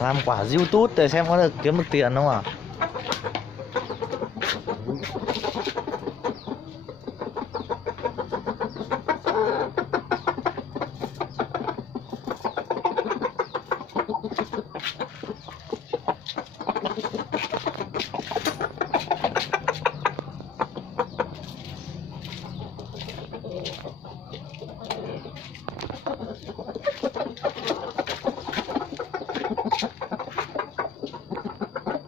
Làm quả YouTube để xem có được kiếm được tiền không à?